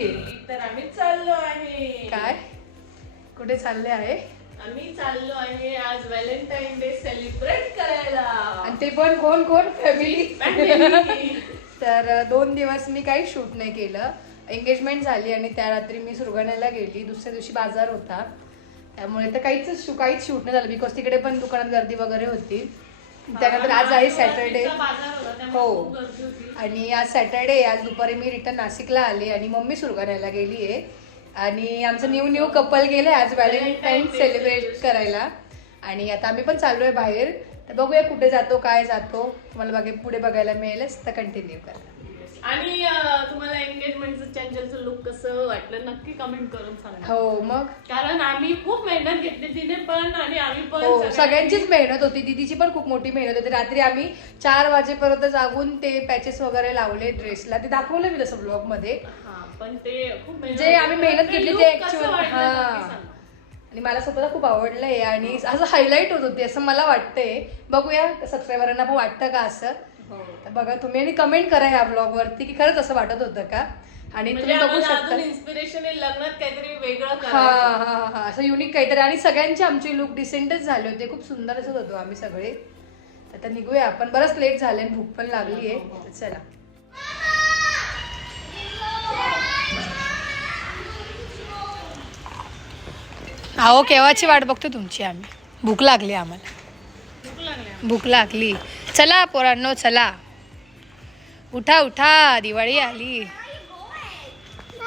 तर आम्ही चाललो आहे. काय कुठे चालले आहे? आम्ही चाललो आहे आज व्हॅलेंटाईन डे सेलिब्रेट करायला. आणि ते पण कोण कोण फॅमिली. Family. तर 2 दिवस मी काही शूट नाही केलं. एंगेजमेंट झाली आणि त्या रात्री मी सुरगाण्याला गेली. दुसऱ्या दिवशी बाजार होता, त्यामुळे तर काहीच शूट नाही झालं बिकॉज तिकडे पण दुकानात गर्दी वगैरे होती. त्यानंतर आज आहे सॅटरडे. हो, आणि आज सॅटरडे. आज दुपारी मी रिटर्न नाशिकला आले आणि मम्मी सुरगाण्याला गेली आहे. आणि आमचं न्यू कपल गेले आज व्हॅलेंटाईन सेलिब्रेट करायला. आणि आता आम्ही पण चाललोय बाहेर. तर बघूया कुठे जातो, काय जातो, तुम्हाला पुढे बघायला मिळेलच. तर कंटिन्यू करा. आणि तुम्हाला एंगेजमेंटचं चंचलचं लुक कसं वाटलं नक्की कमेंट करून सांगा. हो मग, कारण आम्ही खूप मेहनत घेतली, तिने पण आणि आम्ही पण. हो, सगळ्यांचीच मेहनत होती. दीदीची पण खूप मोठी मेहनत होती. रात्री आम्ही 4 वाजेपर्यंत जागून ते पॅचेस वगैरे लावले ड्रेसला. ते दाखवलं मी तसं ब्लॉग मध्ये. पण ते खूप जे आम्ही मेहनत घेतली ते ऍक्च्युअल. आणि मला स्वतःला खूप आवडलंय आणि असं हायलाईट होत होते असं मला वाटतंय. बघूया सबस्क्रायबरांना पण वाटतं का असं. तर बघा तुम्ही आणि कमेंट करा ह्या ब्लॉग वरती की खरंच असं वाटत होतं का. आणि तुम्ही बघू शकता इन्स्पिरेशन लग्नात काहीतरी वेगळं. हा, असं युनिक काहीतरी. आणि सगळ्यांचे आमचे लुक डिसेंटच झाले होते, खूप सुंदर असत होतो आम्ही सगळे. आता निघूया आपण, बरंच लेट झालंय, भूक पण लागली आहे. चला. अहो केव्हाची वाट बघतो तुमची आम्ही. भूक लागली आम्हाला, भूक लागली. चला पोरांनो चला, उठा उठा, दिवाळी आली.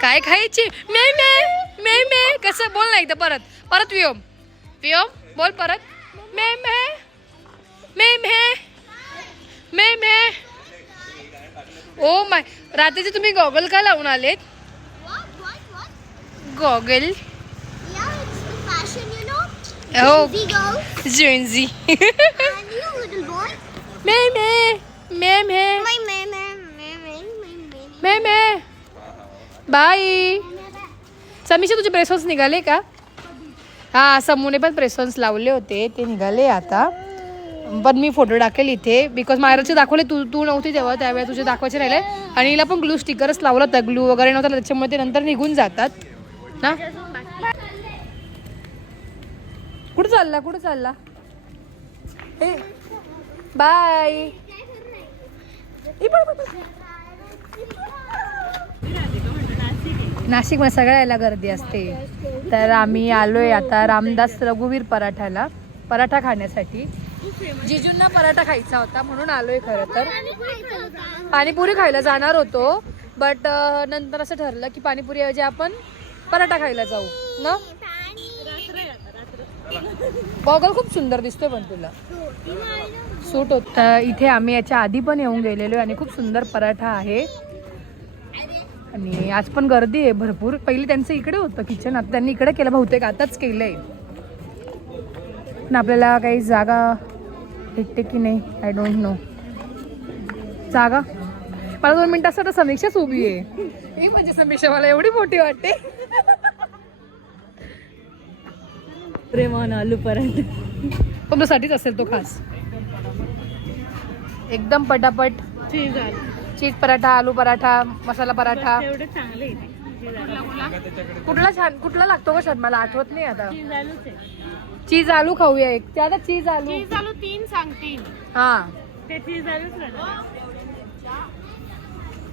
काय खायची? मे कसं बोल ना एकदा परत व्योम बोल परत. मे ओ माय. रात्रीचे तुम्ही गॉगल का लावून आलेत? Goggle. Oh, Jonesy. And you, little boy? मे बाय. समीक्षा तुझे ब्रेसॉन्स निघाले का? हा, समूने पण ब्रेसॉन्स लावले होते, ते निघाले आता. पण मी फोटो टाकेल इथे बिकॉज मायराचे दाखवले, तू नव्हती तेव्हा, त्यावेळेला तुझे दाखवायचे राहिले. आणि हिला पण ग्लू स्टिकरच लावलं होतं, ग्लू वगैरे नव्हतं त्याच्यामुळे ते नंतर निघून जातात ना. कुठं चालला बाय. नाशिक मध्ये सगळ्याला गर्दी असते. तर आम्ही आलोय आता रामदास रघुवीर पराठा खाण्यासाठी. जिजूंना पराठा खायचा होता म्हणून आलोय. खरं तर पाणीपुरी खायला जाणार होतो, बट नंतर असं ठरलं की पाणीपुरी ऐवजी आपण पराठा खायला जाऊ ना. गॉगल खूप सुंदर दिसतोय पण तुला सूट होत. इथे आम्ही याच्या आधी पण येऊन गेलेलो आणि खूप सुंदर पराठा आहे. आणि आज पण गर्दी आहे भरपूर. पहिले त्यांचं इकडे होतं किचन, आता त्यांनी इकडे केलं बहुतेक, आताच केलंय. पण आपल्याला काही जागा भेटते की नाही आय डोंट नो. जागा मला 2 मिनिटासाठी समीक्षाच उभी आहे. म्हणजे समीक्षा मला एवढी मोठी वाटते. प्रेमान आलू पराठा तुमच्यासाठीच असेल तो खास. एकदम पटापट. चीज पराठा, आलू पराठा, मसाला पराठा. कुठला लागतो का शाद, मला आठवत नाही आता. चीज आलू खाऊया एक. त्याला चीज आलू 3 सांगतील. हा, ते चीज आलूच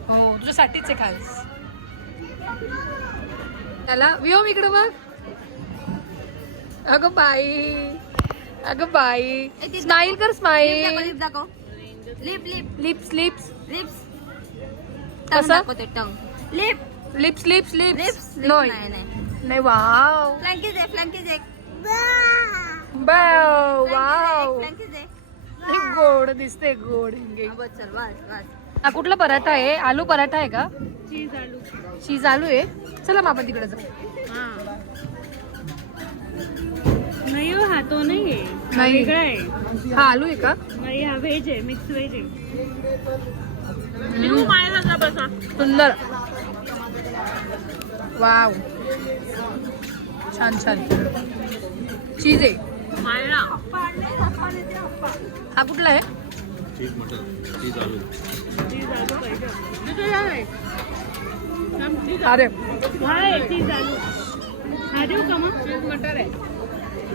हो तुझ्यासाठीच आहे खास. त्याला व्योम इकडं बघ. अगं बाई स्माइल कर. स्माइल. लिप्स कसं? लिप्स नाही. वाव गोड दिसते, गोड. हा कुठला पराठा आहे? आलू पराठा आहे का? चीज आलू आहे. चला मग आपण तिकडे जाऊ. नाही हो, हा तो नाही आहे, नाही. वेगळा आहे. हा आलू आहे का? नाही, हा व्हेज आहे, मिक्स व्हेज आहे. सुंदर. वाव, छान. चीज आहे. हा कुठला आहे? चीज मटर, चीज आलू. चीज आलू पाहिजे. अरे हाय चीज आलू हा देऊ का मग चीज मटर आहे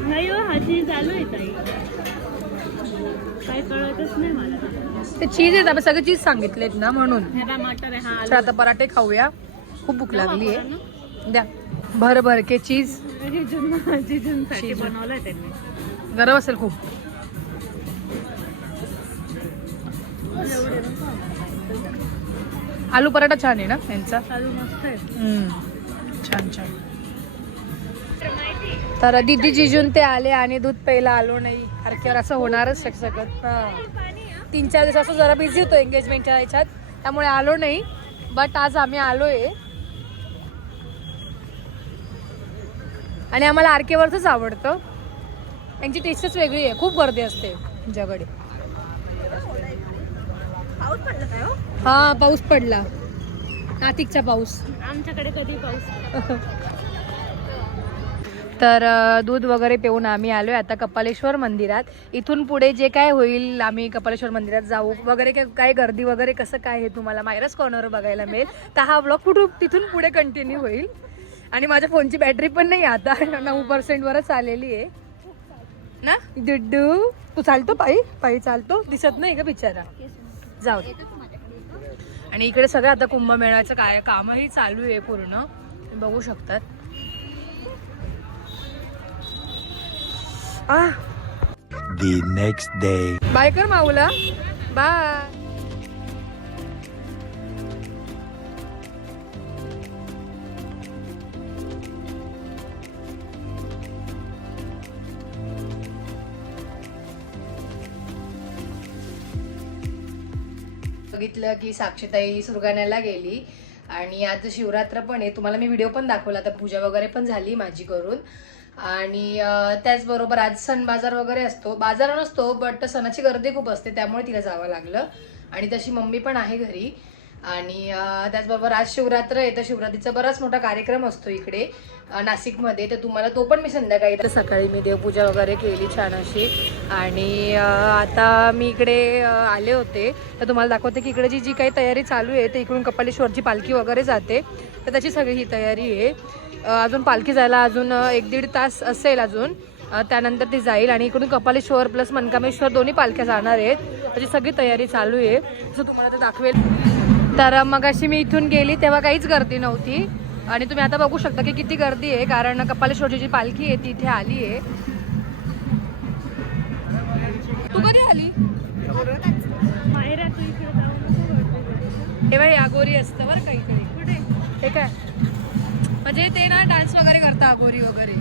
नाही हो हा चीज आलू आहे ताई काय कळतच नाही मला ते चीज आहेत आपण सगळे चीज सांगितलेत ना म्हणून. हे बा मटर आहे हा चला आता पराठे खाऊया. खूप भूक लागली आहे. द्या भर भर के चीज. जिजूंसाठी बनवलंय त्यांनी. गरम असेल खूप. आलू पराठा छान आहे ना यांचा. आलू मस्त आहे. छान छान. तर दीदी जिजून ते आले आणि दूध प्यायला आलो नाही. हरक्यावर असं होणारच शकत. 3-4 दिवस असं जरा बिझी होतो एंगेजमेंटच्या ह्याच्यात त्यामुळे आलो नाही. बट आज आम्ही आलोय आणि आम्हाला आरकेवरच आवडतं. त्यांची टेस्टच वेगळी आहे. खूप गर्दी असते तुमच्याकडे. पाऊस पडला काय हो? हा पाऊस पडला. नाशिकचा पाऊस. आमच्याकडे कधी पाऊस. तर दूध वगैरे पिऊन आम्ही आलोय आता कपालेश्वर मंदिरात. इथून पुढे जे काय होईल आम्ही कपालेश्वर मंदिरात जाऊ वगैरे काय गर्दी वगैरे कसं काय हे तुम्हाला मायरस कॉर्नर बघायला मिळेल. तर हा ब्लॉग तिथून पुढे कंटिन्यू होईल. आणि माझ्या फोनची बॅटरी पण नाही आता 9% वरच आलेली आहे ना. दुड्डू तू चालतो पायी चालतो दिसत नाही का बिचारा. जाऊ दे. आणि इकडे सगळं आता कुंभमेळ्याचं काय कामही चालू आहे पूर्ण बघू शकतात. The next day. बाय कर माऊला. बाय. बघितलं की साक्षीताई सुरगाण्याला गेली आणि आज शिवरात्र पण आहे. तुम्हाला मी व्हिडिओ पण दाखवला. आता पूजा वगैरे पण झाली माझी करून. आणि त्याचबरोबर आज सण बाजार वगैरे असतो. बाजार नसतो बट सणाची गर्दी खूप असते त्यामुळे तिला जावं लागलं. आणि तशी मम्मी पण आहे घरी. आणि त्याचबरोबर आज शिवरात्र आहे तर शिवरात्रीचा बराच मोठा कार्यक्रम असतो इकडे नाशिकमध्ये. तर तुम्हाला तो पण मी संध्याकाळी. तर सकाळी मी देवपूजा वगैरे केली छान अशी. आणि आता मी इकडे आले होते तर तुम्हाला दाखवते की इकडे जी काही तयारी चालू आहे तर इकडून कपालेश्वरची पालखी वगैरे जाते तर त्याची सगळी ही तयारी आहे. अजून पालखी जायला अजून 1-1.5 तास असेल अजून. त्यानंतर ती जाईल आणि इकडून कपालेश्वर प्लस मनकामेश्वर दोन्ही पालख्या जाणार आहेत. त्याची सगळी तयारी चालू आहे असं तुम्हाला ते दाखवेल. तर मगाशी मी इथून गेली तेव्हा काहीच गर्दी नव्हती आणि तुम्ही आता बघू शकता की किती गर्दी आहे कारण कपालेश्वरची जी पालखी आहे ती इथे आली आहे. तू कधी आली? हे बाई अगोरी असतं बरं काही काही कुठे हे काय म्हणजे ते ना डान्स वगैरे करता अगोरी वगैरे.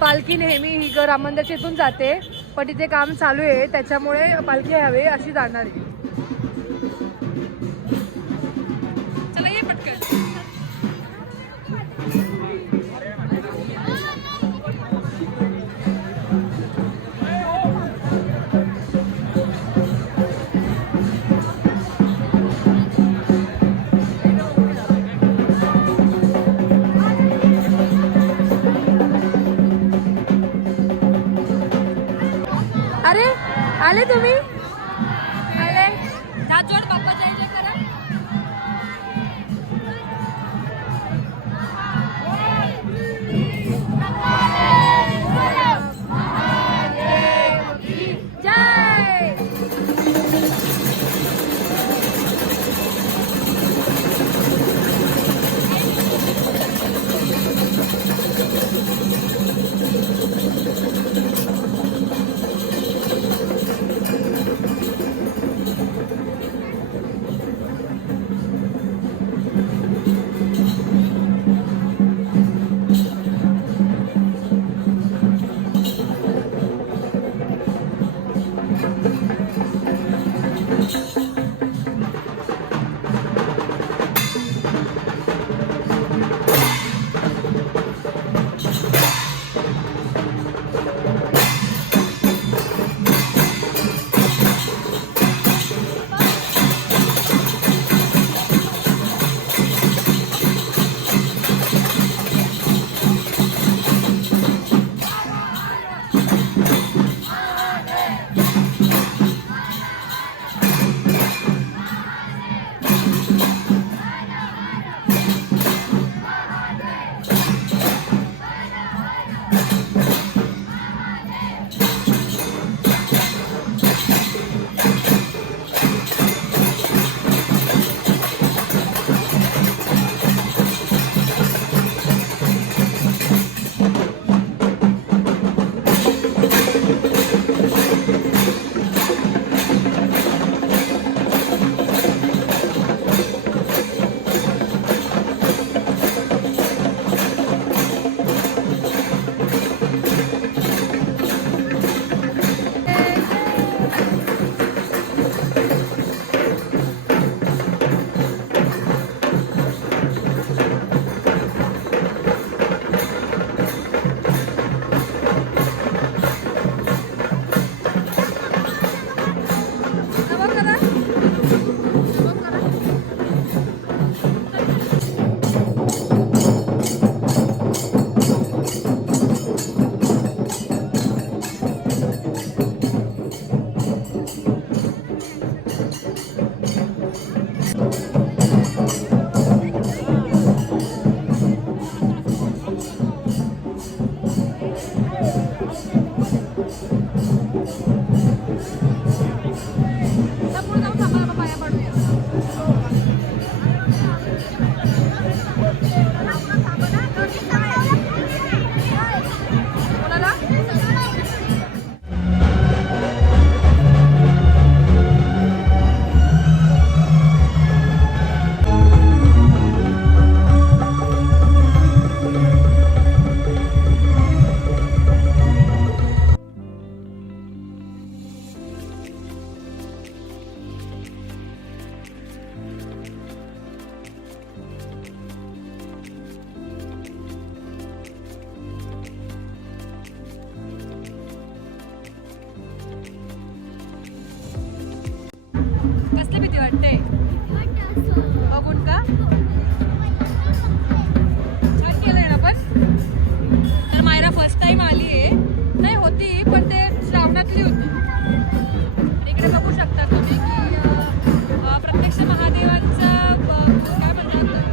पालखी नेहमी ही राम मंदिरच्या इथून जाते पण तिथे काम चालू आहे त्याच्यामुळे पालखी हवे अशी जाणार आहे. चला ये पटकन. अरे आले तुम्ही आले. जाजोड बाप्पा जय जय करा. असं महादेवांचं काय म्हणतात.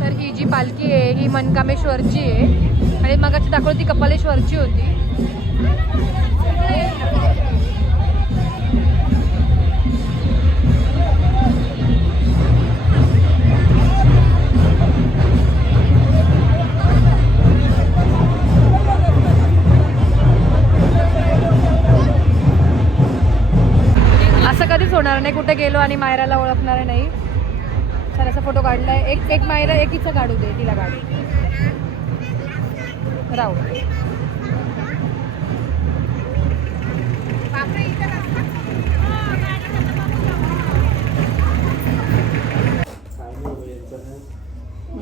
तर ही जी पालखी आहे ही मनकामेश्वरची आहे आणि मगाची दाखवली ती कपालेश्वरची होती. असं कधीच होणार नाही कुठे गेलो आणि मायराला ओळखणार नाही. छान असा फोटो काढलाय. एक मायरा एकीचं काढू दे, तिला काढू राहू.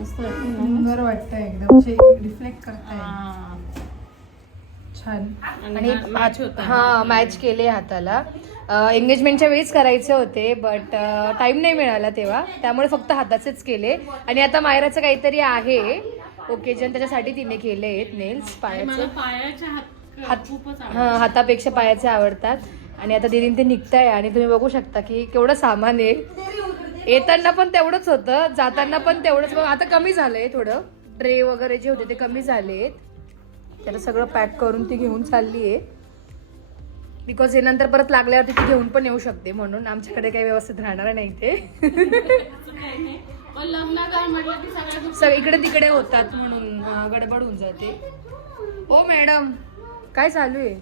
सुंदर वाटतंय एकदम, रिफ्लेक्ट करताय छान. आणि हा मॅच केले हाताला. एंगेजमेंटच्या वेळीच करायचे होते बट टाइम नाही मिळाला तेव्हा, त्यामुळे फक्त हाताचेच केले. आणि आता मायराचं काहीतरी आहे ओकेजन, त्याच्यासाठी तिने केले आहेत नेल्स. हातापेक्षा पायाचे आवडतात. आणि आता दिदीन ते निघताय आणि तुम्ही बघू शकता की केवढं सामान आहे. येताना पण तेवढंच होतं, जाताना पण तेवढंच. आता कमी झालंय थोडं, ट्रे वगैरे जे होते ते कमी झालेत. त्याला सगळं पॅक करून ती घेऊन चालली आहे. बिकॉज हे नंतर परत लागल्यावर ती घेऊन पण येऊ शकते, म्हणून आमच्याकडे काही व्यवस्थित राहणार नाही ते. इकडे तिकडे होतात म्हणून गडबड होऊन जाते. ओ मॅडम काय चालू आहे?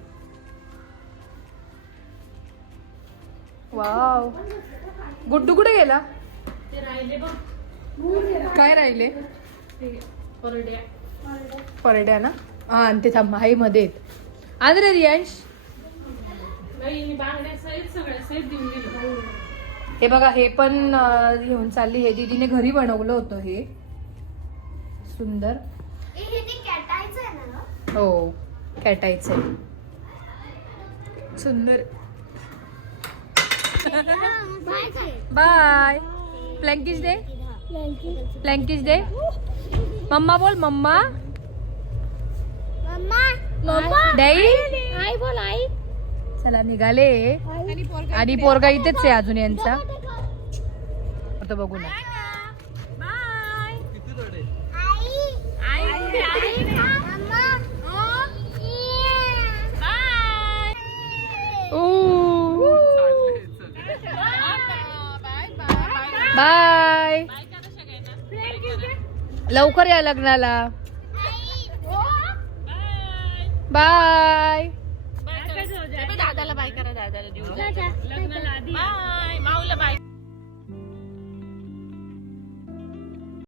वाव, गुड्डू कुठे गेला? काय राहिले? परड्या ना. हा आणि ते थांब हाई मध्ये आण रे रियांश. हे बघा हे पण घेऊन चालली. हे दीदीने घरी बनवलं होतं हे सुंदर. हो कॅटायचं सुंदर. बाय. प्लँकिश दे, प्लँकिश दे. मम्मा बोल, मम्मा. डॅडी आई बोल, आई. चला निघाले. आणि पोरगा इथेच आहे अजून यांचा. आता बघू ना. बाय. लवकर या लग्नाला. बाय. दादाला बाय करा, दादाला लग्नाला आधी. बाय माऊला बाय.